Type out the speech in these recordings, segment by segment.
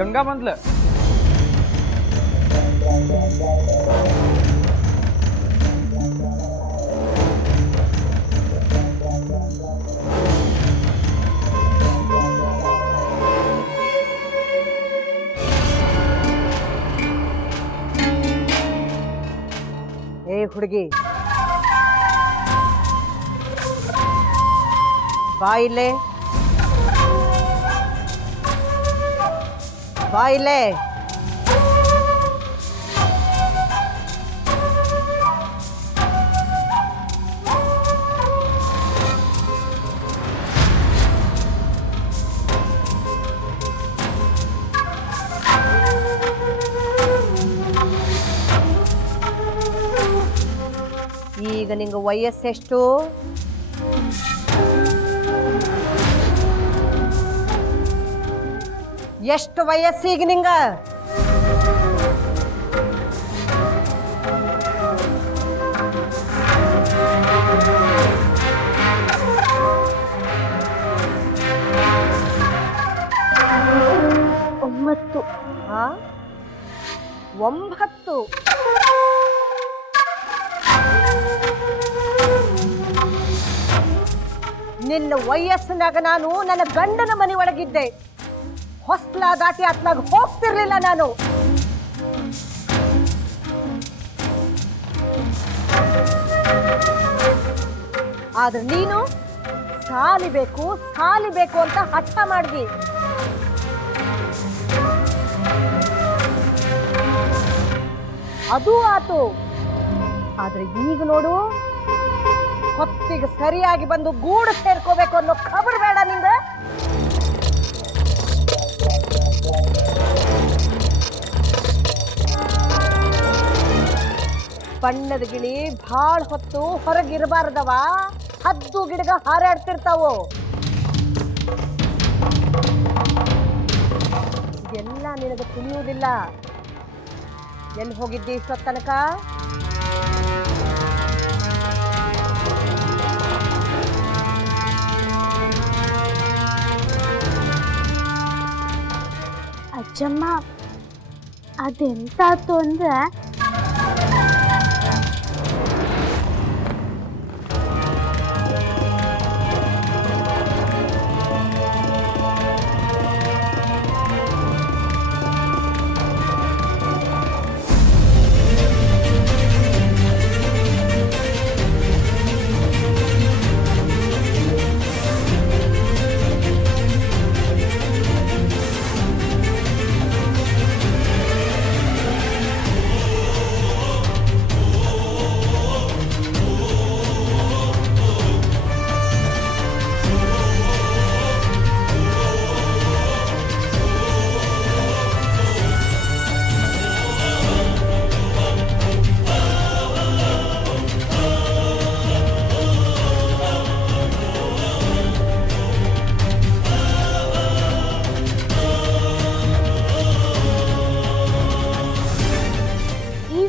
ಗಂಗಾ ಬಂದ್ಲ. ಏ ಹುಡುಗಿ, ಬಾಯಿಲೆ ಬಾಯಿಲೆ. ಈಗ ನಿಂಗೆ ವಯಸ್ಸೆಷ್ಟು? ಎಷ್ಟು ವಯಸ್ಸೀಗ ನಿಂಗ? ಒಂಬತ್ತು. 9. ನಿನ್ನ ವಯಸ್ಸಿನಾಗ ನಾನು ನನ್ನ ಗಂಡನ ಮನೆ ಒಳಗಿದ್ದೆ. ಹೊಸ್ಲ ದಾಟಿ ಅತ್ಲಾಗ ಹೋಗ್ತಿರ್ಲಿಲ್ಲ ನಾನು. ಆದ್ರೆ ನೀನು ಸಾಲಿಬೇಕು ಅಂತ ಹಠ ಮಾಡಿದಿ. ಅದು ಆತು. ಆದ್ರೆ ಈಗ ನೋಡು, ಹೊತ್ತಿಗೆ ಸರಿಯಾಗಿ ಬಂದು ಗೂಡು ಸೇರ್ಕೋಬೇಕು ಅನ್ನೋ ಖಬರ್ ಬೇಡ ನಿಂಗ. ಬಣ್ಣದ ಗಿಳಿ ಭಾಳ ಹೊತ್ತು ಹೊರಗಿರಬಾರ್ದವ. ಹದ್ದು ಗಿಡಗ ಹಾರಾಡ್ತಿರ್ತಾವು. ಇದೆಲ್ಲ ನಿನಗೆ ತಿಳಿಯುವುದಿಲ್ಲ. ಎಲ್ಲಿ ಹೋಗಿದ್ದಿ ಇಷ್ಟೊತ್ತ ತನಕ? ಅಜ್ಜಮ್ಮ, ಅದೆಂತಾತು ಅಂದ್ರೆ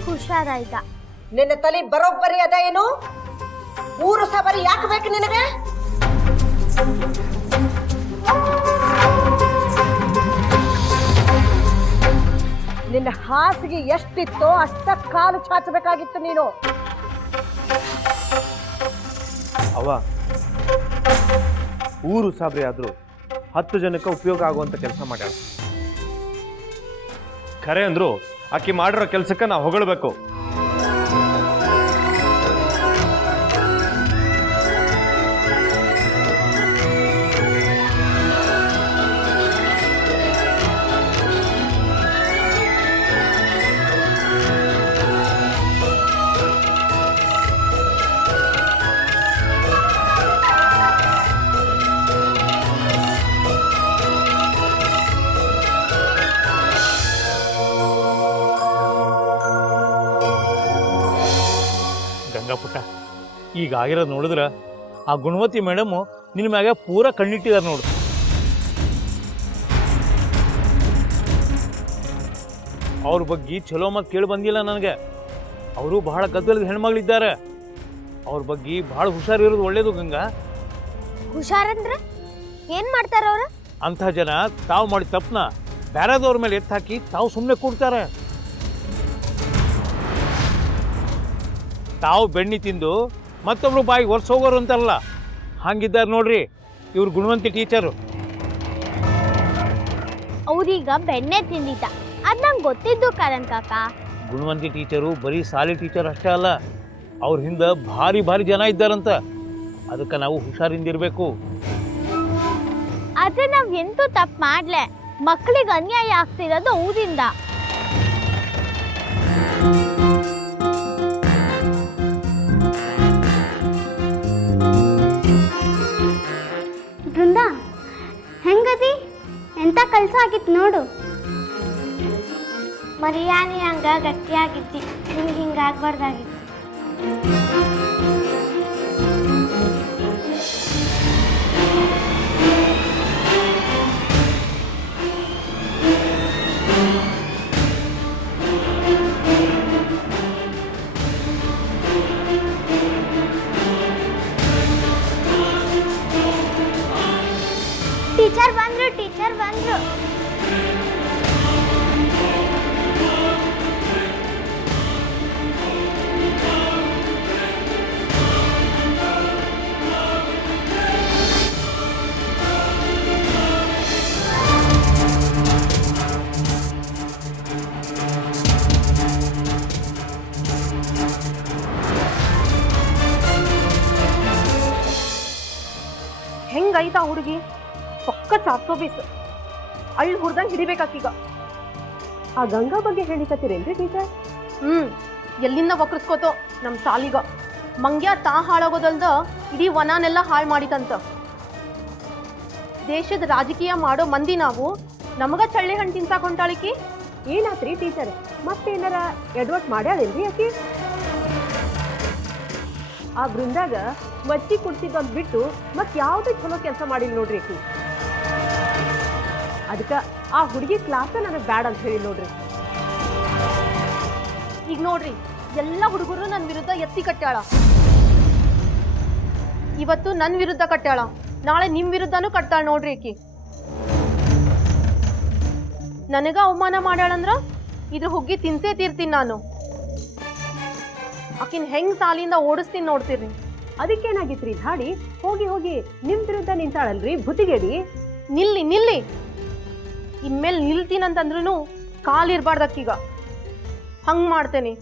ಹುಷಾರಾಯ್ತ. ನಿನ್ನ ತಲೆ ಬರೋಬ್ಬರಿ ಅದ ಏನು? ಊರು ಸಬರಿ ಯಾಕೆ ಬೇಕು ನಿನಗೆ? ನಿನ್ನ ಹಾಸಿಗೆ ಎಷ್ಟಿತ್ತೋ ಅಷ್ಟ ಕಾಲು ಚಾಚಬೇಕಾಗಿತ್ತು ನೀನು. ಅವ್ವ, ಊರು ಸಾಬ್ರಿ ಆದ್ರೂ 10 ಜನಕ್ಕೆ ಉಪಯೋಗ ಆಗುವಂತ ಕೆಲಸ ಮಾಡ್ಯಾಳ. ಖರೆ ಅಂದ್ರು ಆಕಿ ಮಾಡಿರೋ ಕೆಲ್ಸಕ್ಕೆ ನಾವು ಹೊಗಳಬೇಕು. ಪುಟ್ಟ, ಈಗ ಆಗಿರೋದು ನೋಡಿದ್ರೆ ಆ ಗುಣವತಿ ಮೇಡಮು ನಿನ್ನ ಮ್ಯಾಗ ಪೂರ ಕಣ್ಣಿಟ್ಟಿದ್ದಾರೆ ನೋಡು. ಅವ್ರ ಬಗ್ಗೆ ಚಲೋ ಮಾತು ಕೇಳಿ ಬಂದಿಲ್ಲ ನನಗೆ. ಅವರು ಬಹಳ ಗದ್ದಲದ ಹೆಣ್ಮಗಳಿದ್ದಾರೆ. ಅವ್ರ ಬಗ್ಗೆ ಬಹಳ ಹುಷಾರಿರೋದು ಒಳ್ಳೇದು ಗಂಗಾ. ಹುಷಾರಂದ್ರೆ ಏನ್ ಮಾಡ್ತಾರ ಅವ್ರು? ಅಂಥ ಜನ ತಾವು ಮಾಡಿ ತಪ್ಪನ ಬೇರೆದವ್ರ ಮೇಲೆ ಎತ್ತು ಹಾಕಿ ತಾವು ಸುಮ್ಮನೆ ಕೂಡ್ತಾರೆ. ತಾವು ಬೆಣ್ಣೆ ತಿಂದು ಮತ್ತೊಬ್ರು ಬಾಯಿಗೆ ಹೊರ್ಸ್ ಹೋಗೋರು ಅಂತಾರಲ್ಲ, ಹಂಗಿದ್ದಾರೆ ನೋಡ್ರಿ ಇವ್ರು ಗುಣವಂತಿ ಟೀಚರು. ಅವ್ರೀಗ ಬೆಣ್ಣೆ ತಿಂದಿದ್ದ, ಅದು ನಂಗೆ ಗೊತ್ತಿದ್ದು ಕರಣ್ ಕಾಕ. ಗುಣವಂತಿ ಟೀಚರು ಬರೀ ಸಾಲಿ ಟೀಚರ್ ಅಷ್ಟೇ ಅಲ್ಲ, ಅವ್ರ ಹಿಂದೆ ಭಾರಿ ಭಾರಿ ಜನ ಇದ್ದಾರಂತ. ಅದಕ್ಕೆ ನಾವು ಹುಷಾರಿಂದಿರಬೇಕು. ಆದ್ರೆ ನಾವ್ ಎಂತೂ ತಪ್ಪು ಮಾಡ್ಲೆ, ಮಕ್ಕಳಿಗೆ ಅನ್ಯಾಯ ಆಗ್ತಿರೋದು ಊರಿಂದ. ಬೃಂದ, ಹೆಂಗದಿ? ಎಂತ ಕೆಲಸ ಆಗಿತ್ತು ನೋಡು. ಮರಿಯಾನಿ ಹಂಗ ಗಟ್ಟಿಯಾಗಿದ್ದಿ, ನಿಮ್ಗೆ ಹಿಂಗಾಗ್ಬಾರ್ದಾಗಿತ್ತು. ಟೀಚರ್ ಬಂದ್ರು, ಟೀಚರ್ ಬಂದ್ರು. ಹೆಂಗೈತಾ ಹುಡುಗಿ? ಪಕ್ಕ ಚಾಪ್ಸೋ ಬೀಸ್ ಅಳ್ಳು ಹುಡ್ದಂಗೆ ಹಿಡಿಬೇಕಾಕೀಗ. ಆ ಗಂಗಾ ಬಗ್ಗೆ ಹೇಳಿಕತ್ತೀರೇನ್ರಿ ಟೀಚರ್? ಎಲ್ಲಿಂದ ವಕ್ರಿಸ್ಕೋತೋ ನಮ್ಮ ಸಾಲಿಗ. ಮಂಗ್ಯ ತಾ ಹಾಳಾಗೋದಲ್ದ ಇಡೀ ವನನೆಲ್ಲ ಹಾಳು ಮಾಡಿತಂತ. ದೇಶದ ರಾಜಕೀಯ ಮಾಡೋ ಮಂದಿ ನಾವು, ನಮಗ ಚಳ್ಳೆ ಹಣ್ಣು ತಿನ್ಸಾಕ್ ಹೊಂಟಾಳಿಕಿ. ಏನಾತ್ರಿ ಟೀಚರ್? ಮತ್ತೇನಾರ ಎಡ್ವರ್ಟ್ ಮಾಡ್ಯಾಳೇನ್ರಿ ಆಕಿ? ಆ ಬೃಂದಾಗ ಮಚ್ಚಿ ಕುಡ್ಸಿದ್ದೊಂದು ಬಿಟ್ಟು ಮತ್ತೆ ಯಾವುದೇ ಚಲೋ ಕೆಲಸ ಮಾಡಿಲ್ಲ ನೋಡ್ರಿ ಆಕಿ. ಅದಕ್ಕೆ ಆ ಹುಡುಗಿ ಕ್ಲಾಸ ನನಗೆ ಬ್ಯಾಡ ಅಂತ ಹೇಳಿ ನೋಡ್ರಿ. ಈಗ ನೋಡ್ರಿ, ಎಲ್ಲ ಹುಡುಗರು ನನ್ನ ವಿರುದ್ಧ ಎತ್ತಿ ಕಟ್ಟಾಳ. ಇವತ್ತು ನನ್ನ ವಿರುದ್ಧ ಕಟ್ಟಾಳ, ನಾಳೆ ನಿಮ್ಮ ವಿರುದ್ಧನೂ ಕಟ್ತಾಳ ನೋಡ್ರಿ ಆಕಿ. ನನಗ ಅವಮಾನ ಮಾಡ್ಯಾಳಂದ್ರ ಇದ್ರ ಹುಗ್ಗಿ ತಿನ್ಸೇ ತೀರ್ತೀನಿ ನಾನು. ಆಕಿನ ಹೆಂಗ್ ಸಾಲಿಂದ ಓಡಿಸ್ತೀನಿ ನೋಡ್ತೀರಿ. ಅದಕ್ಕೇನಾಗಿತ್ರಿ ಧಾಡಿ? ಹೋಗಿ ಹೋಗಿ ನಿಮ್ ವಿರುದ್ಧ ನಿಂತಾಳಲ್ರಿ ಭುತಿಗೇಡಿ. ನಿಲ್ಲಿ ನಿಲ್ಲಿ, ಇನ್ಮೇಲೆ ನಿಲ್ತೀನಂತಂದ್ರೂ ಕಾಲಿರ್ಬಾರ್ದಕ್ಕೀಗ. ಹಂಗ್ ಮಾಡ್ತೇನೆ.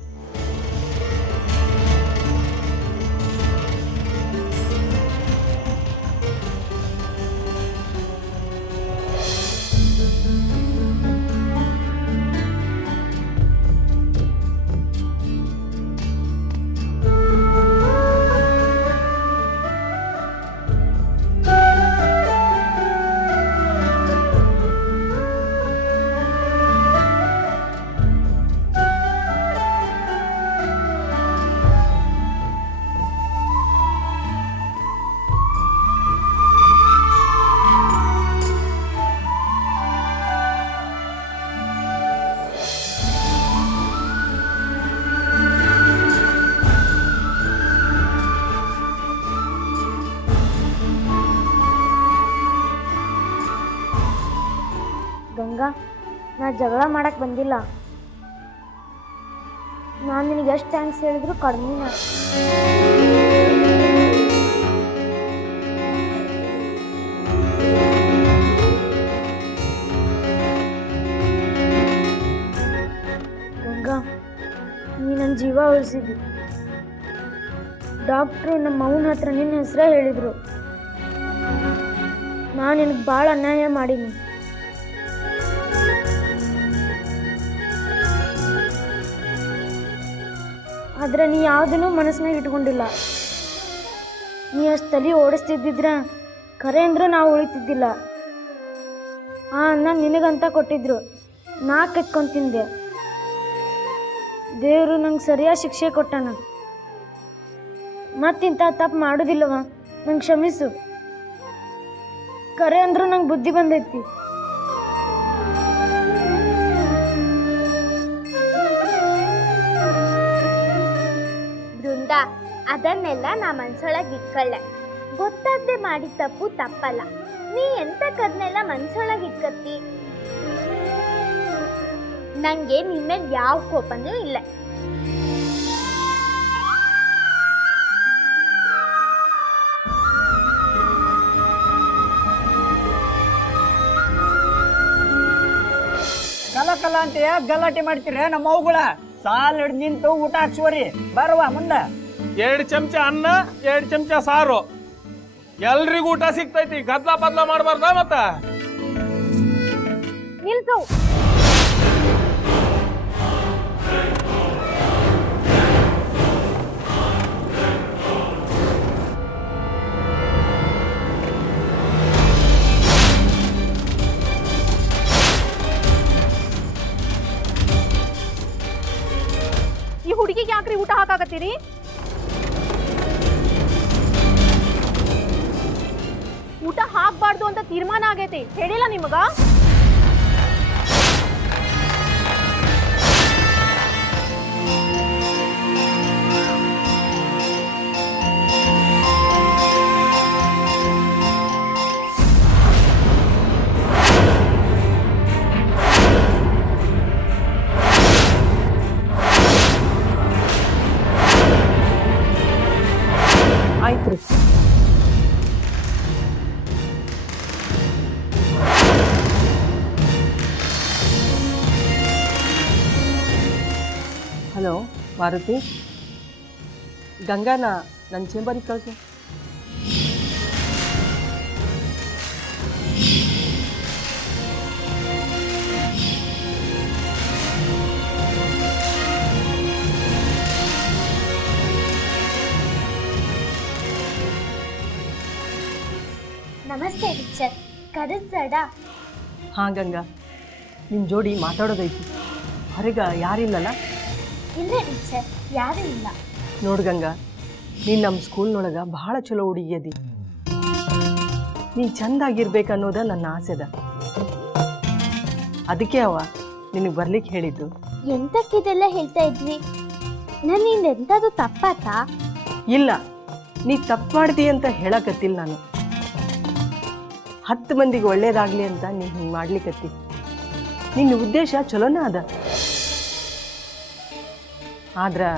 ಗಂಗಾ, ನಾ ಜಗಳ ಮಾಡಕ್ ಬಂದಿಲ್ಲ. ನಾನು ನಿನಗೆ ಎಷ್ಟು ಥ್ಯಾಂಕ್ಸ್ ಹೇಳಿದ್ರು ಕಡಿಮೆನ. ಗಂಗಾ, ನೀ ನನ್ನ ಜೀವ ಉಳಿಸಿದ್ವಿ. ಡಾಕ್ಟ್ರು ನಮ್ಮ ಅವನ ಹತ್ರ ನಿನ್ನ ಹೆಸರೇ ಹೇಳಿದರು. ನಾನು ನಿನಗೆ ಭಾಳ ಅನ್ಯಾಯ ಮಾಡೀನಿ. ಆದರೆ ನೀ ಯಾವುದನ್ನೂ ಮನಸ್ಸಿನಾಗ ಇಟ್ಕೊಂಡಿಲ್ಲ. ನೀ ಅಷ್ಟು ತಲೆ ಓಡಿಸ್ತಿದ್ದಿದ್ರ ಖರೆ ಅಂದ್ರೂ ನಾವು ಉಳಿತಿದ್ದಿಲ್ಲ. ಆ ಅನ್ನ ನಿನಗಂತ ಕೊಟ್ಟಿದ್ರು, ನಾ ಕೆತ್ಕೊಂಡು ತಿಂದೆ. ದೇವರು ನಂಗೆ ಸರಿಯಾದ ಶಿಕ್ಷೆ ಕೊಟ್ಟಾನ. ಮತ್ತಿಂಥ ತಪ್ಪು ಮಾಡೋದಿಲ್ಲವ, ನಂಗೆ ಕ್ಷಮಿಸು. ಖರೆ ಅಂದ್ರೂ ನಂಗೆ ಬುದ್ಧಿ ಬಂದೈತಿ. ಬೃಂದ, ಅದನ್ನೆಲ್ಲ ನಾ ಮನ್ಸೊಳಗೆ ಇಟ್ಕೊಳ್ಳೆ. ಗೊತ್ತಾಗದೆ ಮಾಡಿದ ತಪ್ಪು ತಪ್ಪಲ್ಲ. ನೀ ಎಂತಕ್ಕದನ್ನೆಲ್ಲ ಮನ್ಸೊಳಗೆ ಇಟ್ಕತ್ತಿ. ನಂಗೆ ನಿನ್ ಮೇಲೆ ಯಾವ ಕೋಪನೂ ಇಲ್ಲ. ಕಲ ಅಂತ ಗಲಾಟೆ ಮಾಡ್ತೀರ ನಮ್ಮ ಅವುಗಳ ಸಾಲ್ ಹಿಡ್ದು ನಿಂತು ಊಟ ಹಾಕ್ಸುವರಿ ಬರುವ ಮುಂದ 2 ಚಮಚ ಅನ್ನ 2 ಚಮಚ ಸಾರು ಎಲ್ರಿಗೂ ಊಟ ಸಿಗ್ತೈತಿ. ಗದ್ಲ ಬದ್ಲ ಮಾಡಬಾರ್ದ ಮತ್ತ. ನಿಲ್ಸು. ಈ ಹುಡುಗಿಗೆ ಯಾಕ್ರಿ ಊಟ ಹಾಕಾಕತ್ತೀರಿ? ಊಟ ಹಾಕ್ಬಾರ್ದು ಅಂತ ತೀರ್ಮಾನ ಆಗೈತಿ, ಹೇಳಿಲ್ಲ ನಿಮಗ? ಆಯ್ತು ರೀ. ಹಲೋ ಮಾರುತಿ, ಗಂಗಾನ ನನ್ನ ಚೇಂಬರಿಗೆ ಕಳಿಸು. ನಮಸ್ತೆ ರಿಚರ್ಡ್, ಕರೆದ್ರಡ? ಹಾಂ ಗಂಗಾ, ನಿಮ್ಮ ಜೋಡಿ ಮಾತಾಡೋದೈತಿ. ಹೊರಗೆ ಯಾರಿಲ್ಲಲ್ಲ? ಇಲ್ಲ ರಿಚರ್ಡ್, ಯಾರೂ ಇಲ್ಲ. ನೋಡು ಗಂಗಾ, ನೀನು ನಮ್ಮ ಸ್ಕೂಲ್ನೊಳಗೆ ಭಾಳ ಚಲೋ ಹುಡುಗಿಯದಿ. ನೀ ಚಂದಾಗಿರ್ಬೇಕನ್ನೋದ ನನ್ನ ಆಸೆದ. ಅದಕ್ಕೆ ಅವ ನಿನಗೆ ಬರ್ಲಿಕ್ಕೆ ಹೇಳಿದ್ದು. ಎಂತಕ್ಕಿದೆಲ್ಲ ಹೇಳ್ತಾ ಇದ್ವಿ? ನನ್ನಿಂದ ಎಂಥದ್ದು ತಪ್ಪಾತಾ? ಇಲ್ಲ, ನೀ ತಪ್ಪು ಮಾಡ್ದಿ ಅಂತ ಹೇಳಕತ್ತಿಲ್ಲ ನಾನು. 10 ಮಂದಿಗೆ ಒಳ್ಳೇದಾಗಲಿ ಅಂತ ನೀನು ಹಿಂಗೆ ಮಾಡ್ಲಿಕ್ಕತ್ತಿ. ನಿನ್ನ ಉದ್ದೇಶ ಚಲೋನ ಅದ. ಆದ್ರೆ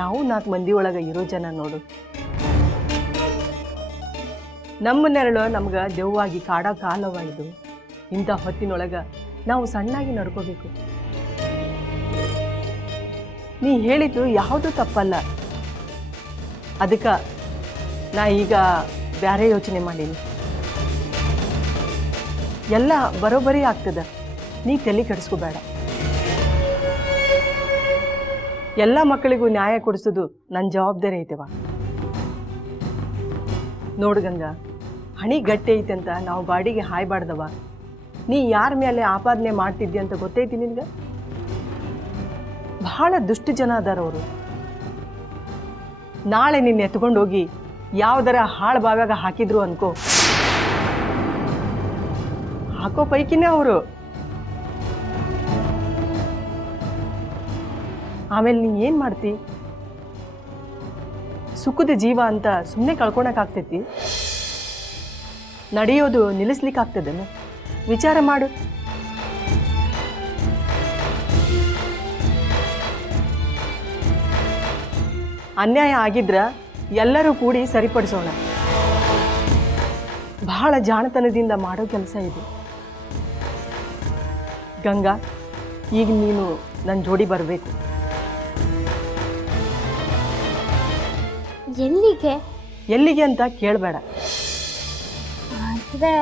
ನಾವು 4 ಮಂದಿ ಒಳಗೆ ಇರೋ ಜನ ನೋಡು. ನಮ್ಮ ನೆರಳು ನಮ್ಗೆ ದೆವ್ವಾಗಿ ಕಾಡ ಕಾಲವ ಇದು. ಇಂಥ ಹೊತ್ತಿನೊಳಗೆ ನಾವು ಸಣ್ಣಾಗಿ ನಡ್ಕೋಬೇಕು. ನೀ ಹೇಳಿದ್ದು ಯಾವುದೂ ತಪ್ಪಲ್ಲ. ಅದಕ್ಕೆ ನಾ ಈಗ ಬೇರೆ ಯೋಚನೆ ಮಾಡೀನಿ. ಎಲ್ಲ ಬರೋಬ್ಬರಿ ಆಗ್ತದ, ನೀ ತಲೆ ಕೆಡಿಸ್ಕೋಬೇಡ. ಎಲ್ಲ ಮಕ್ಕಳಿಗೂ ನ್ಯಾಯ ಕೊಡಿಸೋದು ನನ್ನ ಜವಾಬ್ದಾರಿ ಐತೆವ. ನೋಡು ಗಂಗಾ, ಹಣಿ ಗಟ್ಟಿ ಐತೆ ಅಂತ ನಾವು ಗಾಡಿಗೆ ಹಾಯ್ಬಾರ್ದವ. ನೀ ಯಾರ ಮೇಲೆ ಆಪಾದನೆ ಮಾಡ್ತಿದ್ದಿ ಅಂತ ಗೊತ್ತೈತಿ ನಿನ್ಗೆ? ಬಹಳ ದುಷ್ಟ ಜನ ಅದಾರ ಅವರು. ನಾಳೆ ನಿನ್ನ ಎತ್ಕೊಂಡೋಗಿ ಯಾವುದರ ಹಾಳು ಬಾವ್ಯಾಗ ಹಾಕಿದ್ರು ಅನ್ಕೋ, ಹಾಕೋ ಪೈಕಿನೇ ಅವರು. ಆಮೇಲೆ ನೀ ಏನು ಮಾಡ್ತಿ? ಸುಖದ ಜೀವ ಅಂತ ಸುಮ್ಮನೆ ಕಳ್ಕೊಳಕ್ಕಾಗ್ತೈತಿ? ನಡೆಯೋದು ನಿಲ್ಲಿಸ್ಲಿಕ್ಕಾಗ್ತದೇನು? ವಿಚಾರ ಮಾಡು. ಅನ್ಯಾಯ ಆಗಿದ್ರ ಎಲ್ಲರೂ ಕೂಡಿ ಸರಿಪಡಿಸೋಣ. ಬಹಳ ಜಾಣತನದಿಂದ ಮಾಡೋ ಕೆಲಸ ಇದು. ಗಂಗಾ, ಈಗ ನೀನು ನನ್ನ ಜೋಡಿ ಬರಬೇಕು. ಎಲ್ಲಿಗೆ? ಎಲ್ಲಿಗೆ ಅಂತ ಕೇಳಬೇಡ. ಆದ್ರೆ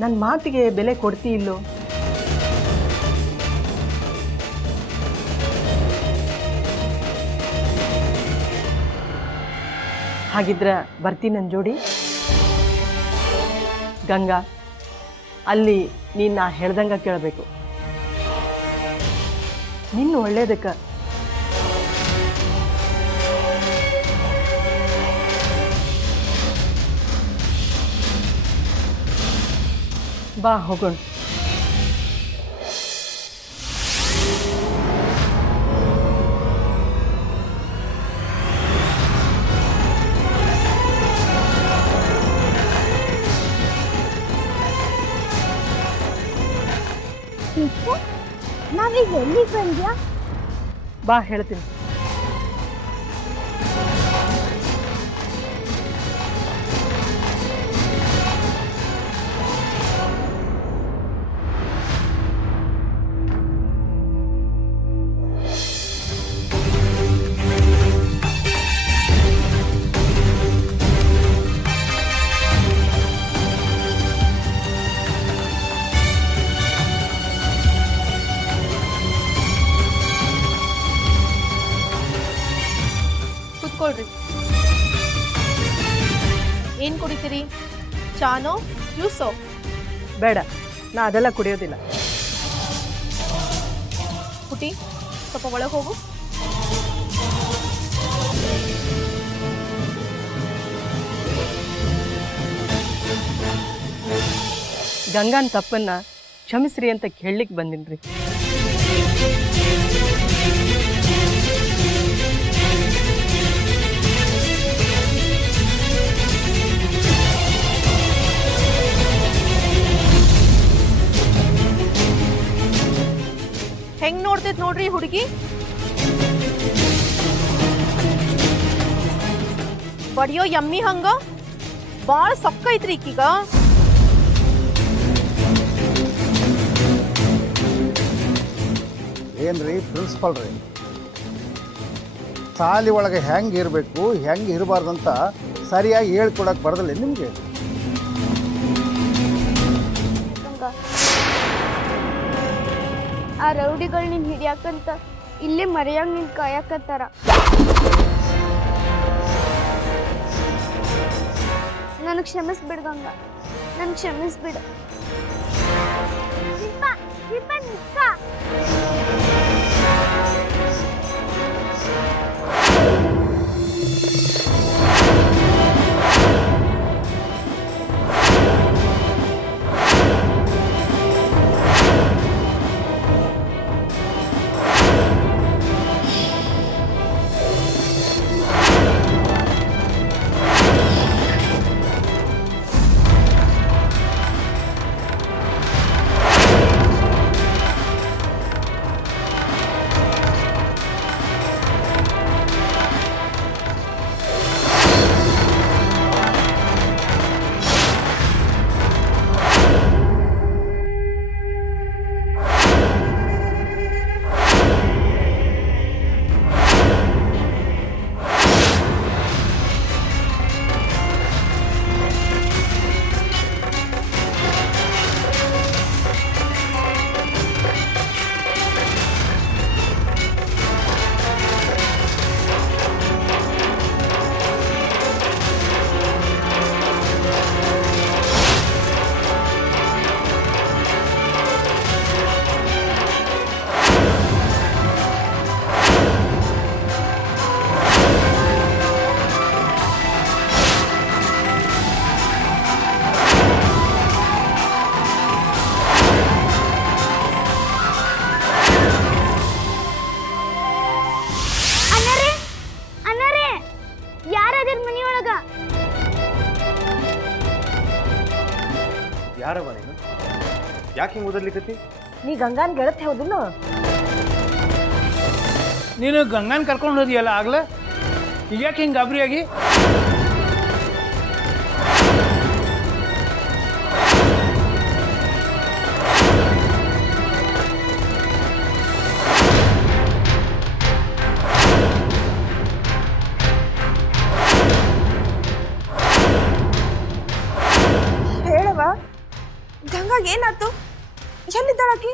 ನನ್ನ ಮಾತಿಗೆ ಬೆಲೆ ಕೊಡ್ತಿ ಇಲ್ಲೋ? ಹಾಗಿದ್ರೆ ಬರ್ತೀನಿ ನನ್ನ ಜೋಡಿ. ಗಂಗಾ, ಅಲ್ಲಿ ನೀನು ನಾ ಹೇಳ್ದಂಗೆ ಕೇಳಬೇಕು. ನಿನ್ನ ಒಳ್ಳೇದಕ್ಕೆ. ಬಾ ಹೋಗೋಣ. ನಾವೀಗ ಎಲ್ಲಿಗೆ ಬಂದ್ಯಾ? ಬಾ ಹೇಳ್ತೀನಿ. ಕೂತ್ಕೊಳ್ರಿ. ಏನ್ ಕುಡಿತೀರಿ? ಚಾನೋ ಜ್ಯೂಸೋ? ಬೇಡ, ನಾ ಅದೆಲ್ಲ ಕುಡಿಯೋದಿಲ್ಲ. ಪುಟಿ ಸ್ವಲ್ಪ ಒಳಗೆ ಹೋಗು. ಗಂಗಾನ್ ತಪ್ಪನ್ನ ಕ್ಷಮಿಸ್ರಿ ಅಂತ ಕೇಳಲಿಕ್ಕೆ ಬಂದಿನ್ರಿ. ಹೆಂಗ್ ನೋಡ್ತೈತ್ ನೋಡ್ರಿ ಹುಡುಗಿ. ಬಡಿಯೋ ಯಮ್ಮಿ ಹಂಗ ಬಾಳ ಸೊಕ್ಕ ಐತ್ರಿ ಈಕೀಗ. ಏನ್ರಿ ಪ್ರಿನ್ಸಿಪಲ್ ರೀ, ಸಾಲಿ ಒಳಗೆ ಹೆಂಗೆ ಇರಬೇಕು ಹೆಂಗೆ ಇರಬಾರ್ದಂತ ಸರಿಯಾಗಿ ಹೇಳ್ಕೊಡಕ್ಕೆ ಬರೋದಿಲ್ಲ ನಿಮಗೆ? ಆ ರೌಡಿಗಳು ನಿನ್ ಹಿಡಿಯಾಕಂತ ಇಲ್ಲೇ ಮರೆಯಂಗ್ ನಿನ್ ಕಾಯಕತ್ತಾರ. ನನಗೆ ಕ್ಷಮಿಸ್ಬಿಡ್ ಗಂಗಾ, ನನ್ಗೆ ಕ್ಷಮಿಸ್ಬಿಡ. ಯಾರವ ನೀನು? ಯಾಕೆ ಹಿಂಗೆ ಓದಲಿಕತ್ತಿ? ನೀ ಗಂಗಾನ್ ಗೆಳತಿ ಹೌದಿಲ್ಲ? ನೀನು ಗಂಗಾನ್ ಕರ್ಕೊಂಡು ಹೋದಿಯಲ್ಲ ಆಗ್ಲೇ, ಈಗ ಯಾಕೆ ಹಿಂಗೆ ಗಾಬರಿಯಾಗಿ? ಹೇಳವ, ಗಂಗಾಗ ಏನಾಯ್ತು? ಎಲ್ಲಿದ್ದಾಳಾಕಿ?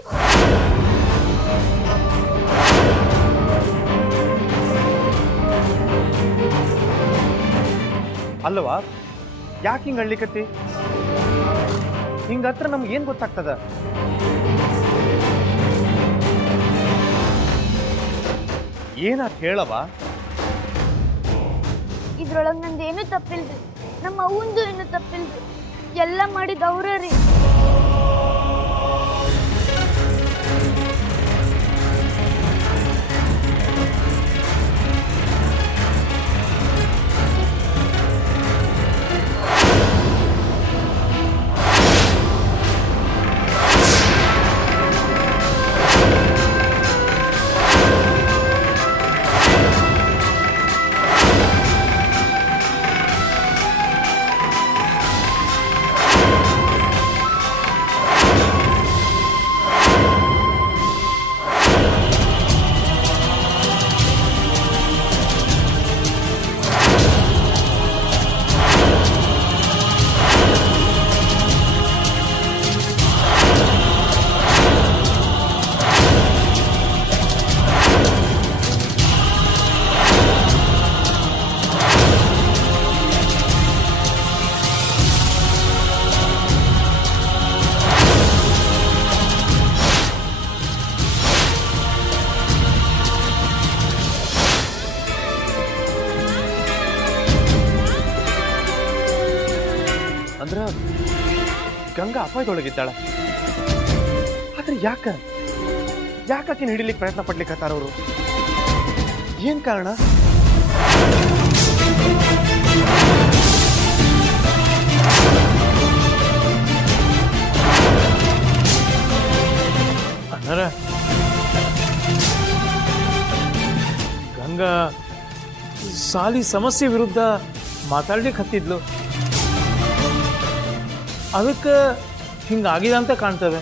ಅಲ್ಲವಾ, ಯಾಕೆ ಹಿಂಗೆ ಅಳ್ಲಿಕತ್ತಿ? ಹಿಂಗತ್ರ ನಮ್ಗೆ ಏನು ಗೊತ್ತಾಗ್ತದ? ಏನಾತ್ ಹೇಳವ? ಇದ್ರೊಳಗೆ ನಂದೇನು ತಪ್ಪಿಲ್ರಿ, ನಮ್ಮ ಅವಂದು ಏನು ತಪ್ಪಿಲ್ರಿ, ಎಲ್ಲ ಮಾಡಿದ ಅವ್ರ ರೀ. ಅಂದ್ರ ಗಂಗಾ ಅಪಾಯದೊಳಗಿದ್ದಾಳ. ಆದ್ರೆ ಯಾಕಾಕಿನ ಹಿಡಿಲಿಕ್ಕೆ ಪ್ರಯತ್ನ ಪಡ್ಲಿಕ್ಕತ್ತಾರ ಅವರು? ಏನ್ ಕಾರಣ? ಅಣ್ಣಾರ, ಗಂಗಾ ಸಾಲಿ ಸಮಸ್ಯೆ ವಿರುದ್ಧ ಮಾತಾಡ್ಲಿಕ್ಕೆ ಹತ್ತಿದ್ಲು. ಅದಕ್ಕೆ ಹಿಂಗಾಗಿದೆ ಅಂತ ಕಾಣ್ತದೆ.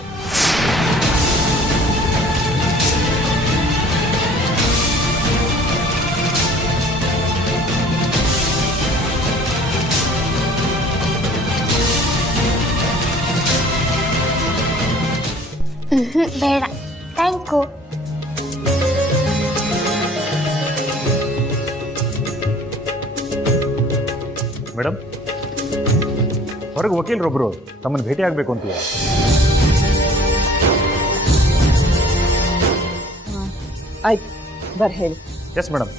ಬೇಡ, ಥ್ಯಾಂಕ್ ಯು. ಮೇಡಮ್, ಹೊರಗೆ ವಕೀಲರೊಬ್ಬರು ತಮ್ಮನ್ನು ಭೇಟಿ ಆಗಬೇಕು ಅಂತೀಯ. ಆಯ್ತು, ಬರ್ ಹೇಳಿ. Yes madam.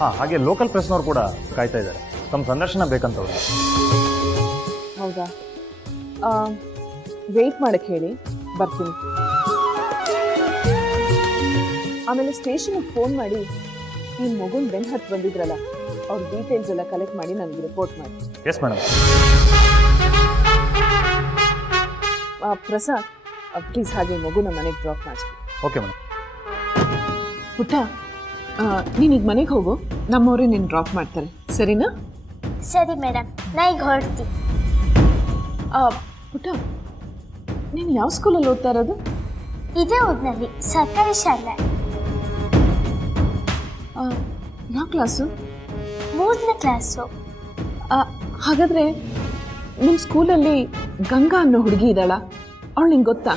ಹಾಂ, ಹಾಗೆ ಲೋಕಲ್ ಪ್ರೆಸ್ನವ್ರು ಕೂಡ ಕಾಯ್ತಾ ಇದ್ದಾರೆ. ತಮ್ಮ ಸಂದರ್ಶನ ಬೇಕಂತವ್ರು. ಹೌದಾ? ವೆಯ್ಟ್ ಮಾಡಕ್ಕೆ ಹೇಳಿ, ಬರ್ತೀನಿ. ಆಮೇಲೆ ಸ್ಟೇಷನ್ಗೆ ಫೋನ್ ಮಾಡಿ ಈ ಮಗುನ ಬೆನ್ ಹತ್ತು ಬಂದಿದ್ರಲ್ಲ, ಅವ್ರ ಡೀಟೇಲ್ಸ್ ಎಲ್ಲ ಕಲೆಕ್ಟ್ ಮಾಡಿ ನನಗೆ ರಿಪೋರ್ಟ್ ಮಾಡಿ. Yes madam. ಪ್ರಸಾದ್, ಪ್ಲೀಸ್ ಹಾಗೆ ಮಗುನ ಮನೆಗೆ ಡ್ರಾಪ್ ಮಾಡಿಸಿ. Okay madam. ಪುಟ್ಟ, ನೀನೀಗ ಮನೆಗೆ ಹೋಗು, ನಮ್ಮವರೇ ನೀನು ಡ್ರಾಪ್ ಮಾಡ್ತಾರೆ, ಸರಿನಾ? ಸರಿ ಮೇಡಮ್, ನಾ ಈಗ ಹೊರಡ್ತೀನಿ. ಪುಟ್ಟ, ನೀನು ಯಾವ ಸ್ಕೂಲಲ್ಲಿ ಓದ್ತಾ ಇರೋದು? ಇದೇ ಊರಿನಲ್ಲಿ ಸರ್ಕಾರಿ ಶಾಲೆ. ಯಾವ ಕ್ಲಾಸು? 3ನೇ ಕ್ಲಾಸು. ಹಾಗಾದ್ರೆ ನಿಮ್ಮ ಸ್ಕೂಲಲ್ಲಿ ಗಂಗಾ ಅನ್ನೋ ಹುಡುಗಿ ಇದ್ದಾಳ, ಅವಳು ನಿಂಗೆ ಗೊತ್ತಾ?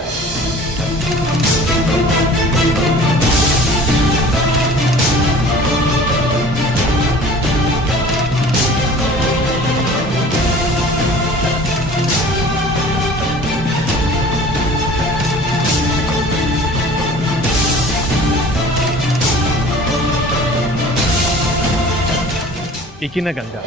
ಈಕಿನ ಗಂಗಾ.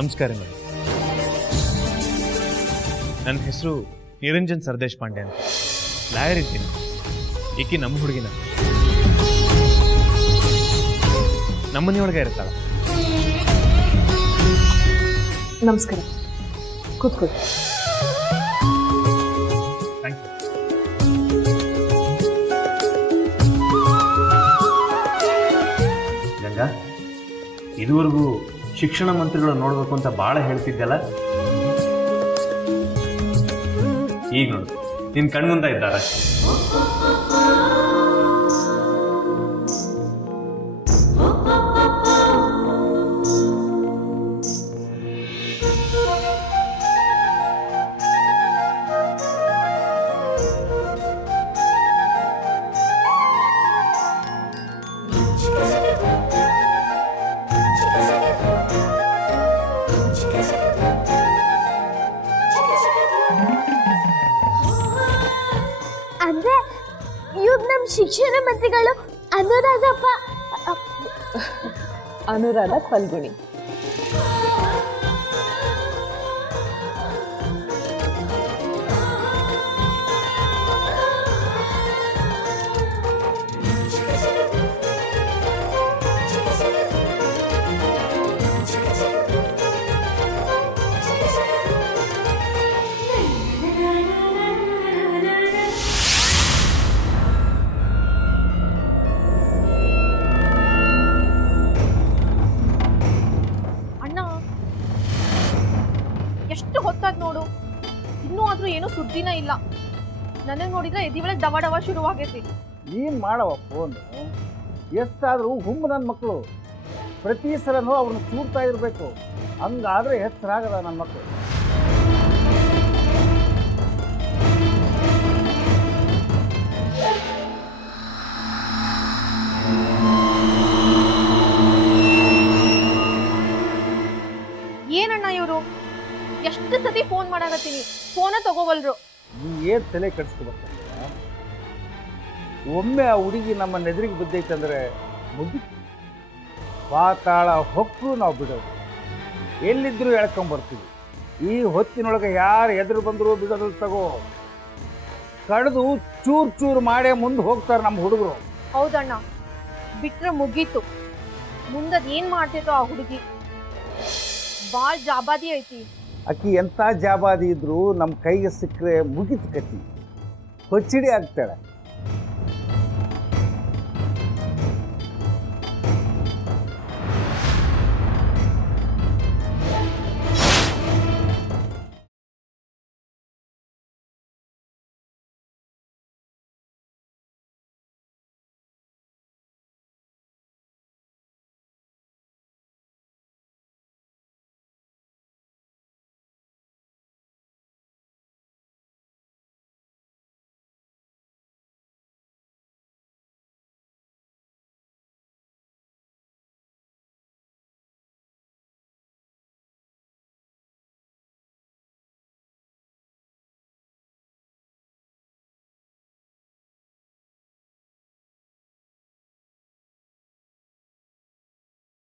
ನಮಸ್ಕಾರ ಮೇಡಮ್. ನನ್ನ ಹೆಸರು ನಿರಂಜನ್ ಸರ್ದೇಶ್ ಪಾಂಡೆ ಅಂತ, ಲಾಯರ್ ಇದ್ದೀನಿ. ಈಕಿ ನಮ್ಮ ಹುಡುಗಿನ ನಮ್ಮನೆಯೊಳಗೆ ಇರ್ತಾಳ. ನಮಸ್ಕಾರ, ಕೂತ್ಕೊಳ್ಳಿ. Thank you. ಗಂಗಾ, ಇದುವರೆಗೂ ಶಿಕ್ಷಣ ಮಂತ್ರಿಗಳು ನೋಡಬೇಕು ಅಂತ ಭಾಳ ಹೇಳ್ತಿದ್ದಲ್ಲ, ಈಗ ನೋಡು ನಿನ್ನ ಕಣ್ಮುಂದ ಇದ್ದಾರೆ. ಅಂದ್ರೆ ಇವ್ರು ನಮ್ಮ ಶಿಕ್ಷಣ ಮಂತ್ರಿಗಳು ಅನುರಾಧಪ್ಪ. ಅನುರಾಧ ಫಲ್ಗುಣಿ. ಎಷ್ಟು ಹೊತ್ತಾದ್ ನೋಡು, ಇನ್ನೂ ಆದ್ರೂ ಏನೂ ಸುದ್ದಿನ ಇಲ್ಲ. ನನಗೆ ನೋಡಿದ್ರೆ ಎದಿ ಒಳಗೆ ಡವ ಡವ ಶುರುವಾಗೈತಿ. ಏನು ಮಾಡವ ಫೋನ್, ಎಷ್ಟಾದರೂ ಹುಮ್ಮು ನನ್ನ ಮಕ್ಕಳು. ಪ್ರತಿ ಸಲನೂ ಅವ್ರನ್ನ ಚೂಡ್ತಾ ಇರಬೇಕು, ಹಂಗಾದ್ರೆ ಹೆಸರಾಗದ ನನ್ನ ಮಕ್ಕಳು. ಏನಣ್ಣ ಇವರು ಎಷ್ಟು ಸತಿ ಫೋನ್ ಮಾಡಾಕತ್ತೀನಿ, ಫೋನ ತಗೋವಲ್ರು. ನೀ ಏನು ತಲೆ ಕೆಡಿಸ್ಕೋಬೇಕು. ಒಮ್ಮೆ ಆ ಹುಡುಗಿ ನಮ್ಮ ನೆದರಿಗೆ ಬಿದ್ದೈತಂದ್ರೆ ಮುಗಿ ಪಾತಾಳ ಹೊಕ್ಕು ನಾವು ಬಿಡೋದು, ಎಲ್ಲಿದ್ದರೂ ಎಳ್ಕೊಂಬರ್ತೀವಿ. ಈ ಹೊತ್ತಿನೊಳಗೆ ಯಾರು ಎದುರು ಬಂದರೂ ಬಿಡೋದು ತಗೋ, ಕಡ್ದು ಚೂರು ಚೂರು ಮಾಡೇ ಮುಂದೆ ಹೋಗ್ತಾರೆ ನಮ್ಮ ಹುಡುಗರು. ಹೌದಣ್ಣ, ಬಿಟ್ರೆ ಮುಗೀತು. ಮುಂದದ್ ಏನ್ ಮಾಡ್ತೈತೋ ಆ ಹುಡುಗಿ, ಬಾಳ್ ಜಾಬಾದಿ ಐತಿ. ಅಕ್ಕಿ ಎಂಥ ಜಾಬಾದಿ ಇದ್ರೂ ನಮ್ಮ ಕೈಗೆ ಸಿಕ್ಕರೆ ಮುಗಿತು ಕತ್ತಿ, ಹೊಚ್ಚಿಡಿ ಆಗ್ತಾಳೆ.